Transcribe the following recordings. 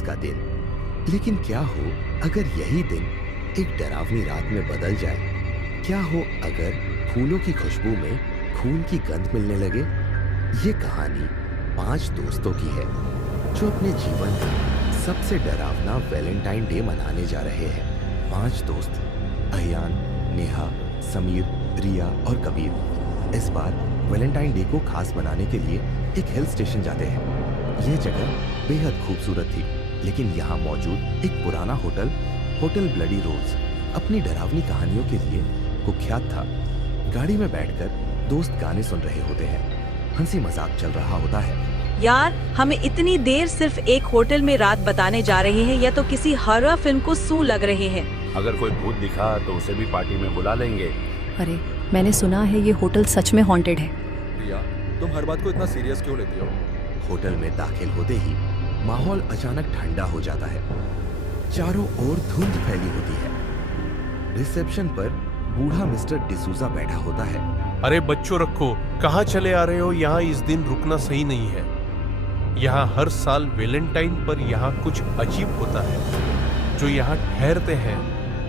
रोज का दिन। लेकिन क्या हो अगर यही दिन एक डरावनी रात में बदल जाए? क्या हो अगर फूलों की खुशबू में खून की गंध मिलने लगे? ये कहानी 5 दोस्तों की है जो अपने जीवन का सबसे डरावना वैलेंटाइन डे मनाने जा रहे हैं। 5 दोस्त अयान, नेहा, समीर, रिया और कबीर इस बार वैलेंटाइन डे को खास बनाने के लिए एक हिल स्टेशन जाते हैं। यह जगह बेहद खूबसूरत थी, लेकिन यहाँ मौजूद एक पुराना होटल ब्लडी रोज अपनी डरावनी कहानियों के लिए कुख्यात था। गाड़ी में बैठकर दोस्त गाने सुन रहे होते हैं, हंसी मजाक चल रहा होता है। यार, हमें इतनी देर सिर्फ एक होटल में रात बताने जा रहे हैं या तो किसी हॉरर फिल्म को सू लग रहे हैं। अगर कोई भूत दिखा तो उसे भी पार्टी में बुला लेंगे। अरे, मैंने सुना है ये होटल सच में हॉन्टेड है। रिया, तुम हर बात को इतना सीरियस क्यों लेती हो? होटल में दाखिल होते ही माहौल अचानक ठंडा हो जाता है। चारों ओर धुंध फैली होती है। रिसेप्शन पर बूढ़ा मिस्टर डिसूजा बैठा होता है। अरे बच्चों, रखो, कहाँ चले आ रहे हो? यहाँ इस दिन रुकना सही नहीं है। यहाँ हर साल वैलेंटाइन पर यहाँ कुछ अजीब होता है। जो यहाँ ठहरते हैं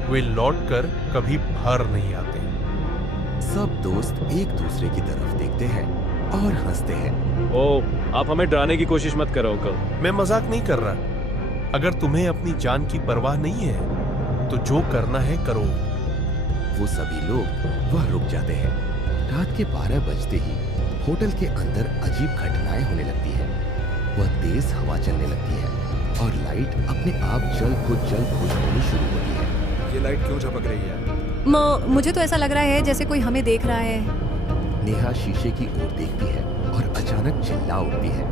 वे लौटकर कभी बाहर नहीं आते। सब दोस्त एक दूसरे की तरफ देखते हैं और हंसते हैं। ओह, आप हमें डराने की कोशिश मत करो अंकल। मैं मजाक नहीं कर रहा। अगर तुम्हें अपनी जान की परवाह नहीं है तो जो करना है करो। वो सभी लोग वह रुक जाते हैं। रात के 12 बजते ही होटल के अंदर अजीब घटनाएं होने लगती है। वह तेज हवा चलने लगती है और लाइट अपने आप जल बुझ होनी शुरू होती है। ये लाइट क्यों झपक रही है? मुझे तो ऐसा लग रहा है जैसे कोई हमें देख रहा है। नेहा शीशे की ओर देखती है और अचानक चिल्ला उठती है।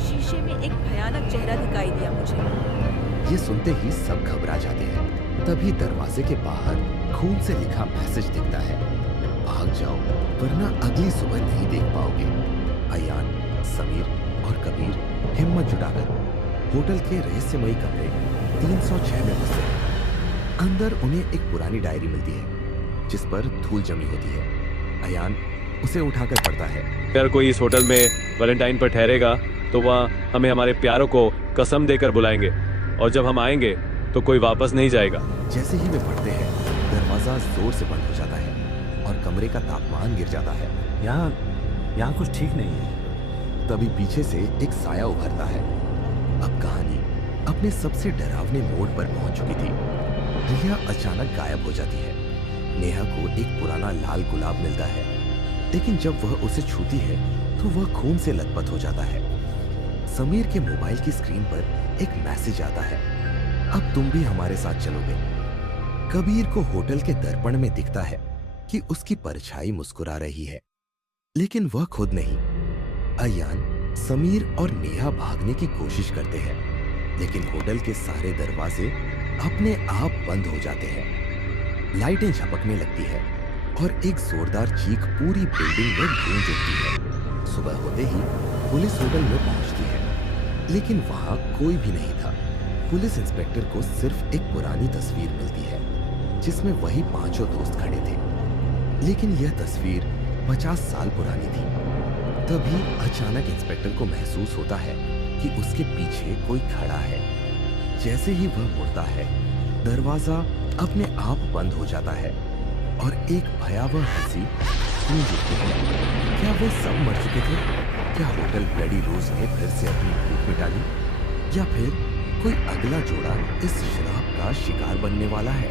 शीशे में एक भयानक चेहरा दिखाई दिया मुझे। ये सुनते ही सब घबरा जाते हैं। तभी दरवाजे के बाहर खून से लिखा मैसेज दिखता है, भाग जाओ वरना अगली सुबह नहीं देख पाओगे। अयान, समीर और कबीर हिम्मत जुटाकर होटल के रहस्यमयी कमरे 306 में घुसते हैं। अंदर उन्हें एक पुरानी डायरी मिलती है जिस पर धूल जमी होती है। अयान उसे उठाकर पढ़ता है। अगर कोई इस होटल में वैलेंटाइन पर ठहरेगा तो वहाँ हमें हमारे प्यारों को कसम देकर बुलाएंगे, और जब हम आएंगे तो कोई वापस नहीं जाएगा। जैसे ही वे पढ़ते हैं दरवाजा जोर से बंद हो जाता है और कमरे का तापमान गिर जाता है। यहाँ कुछ ठीक नहीं है। तभी पीछे से एक साया उभरता है। अब कहानी अपने सबसे डरावने मोड़ पर पहुंच चुकी थी। रिया अचानक गायब हो जाती है। नेहा को एक पुराना लाल गुलाब मिलता है, लेकिन जब वह उसे छूती है तो वह खून से लथपथ हो जाता है। समीर के मोबाइल की स्क्रीन पर एक मैसेज आता है, अब तुम भी हमारे साथ चलोगे। कबीर को होटल के दर्पण में दिखता है कि उसकी परछाई मुस्कुरा रही है, लेकिन वह खुद नहीं। अयान, समीर और नेहा भागने की कोशिश करते हैं, लेकिन होटल के सारे दरवाजे अपने आप बंद हो जाते हैं। लाइटें झपकने लगती है और एक जोरदार चीख पूरी बिल्डिंग में गूंज उठती है। सुबह होते ही पुलिस होटल में पहुंचती है, लेकिन वहां कोई भी नहीं था। पुलिस इंस्पेक्टर को सिर्फ एक पुरानी तस्वीर मिलती है जिसमें वही 5 दोस्त खड़े थे, लेकिन यह तस्वीर 50 साल पुरानी थी। तभी अचानक इंस्पेक्टर को महसूस होता है कि उसके पीछे कोई खड़ा है। जैसे ही वह मुड़ता है दरवाजा अपने आप बंद हो जाता है और एक भयावह हंसी गूंज उठती है। क्या वे सब मर चुके थे? क्या होटल ब्लडी रोज ने फिर से अपनी भूख मिटा ली, या फिर कोई अगला जोड़ा इस शराब का शिकार बनने वाला है?